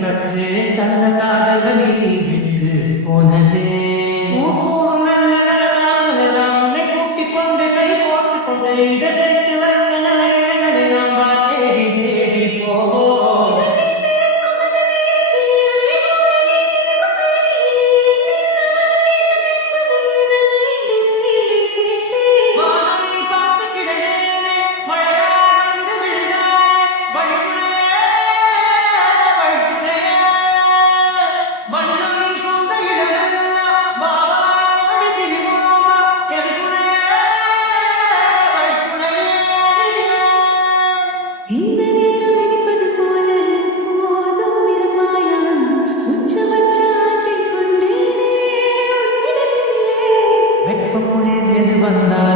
கற்று தந்த காதல்களி விட்டு போனதே கூட்டிக் கொண்டு கை போட்டு கொண்டு இதற்கு வந்த நிலைகளை நாம் தேடி தேடி போவோம். வானம் பார்த்து கிடந்தேனே மழையானந்து விழுந்தாய் வழிமுறை மண்ணும் சொந்த இடமெல்லாம் வாடி திரிவோமா கெடுகுனே வைத்துணையே. இந்த நேரம் இனிப்பது போல போதும் இருமாயம் உச்சபட்ச ஆசை கொண்டேனே உன்னிடத்திலே. வெப்ப குளிர் எது வந்தால்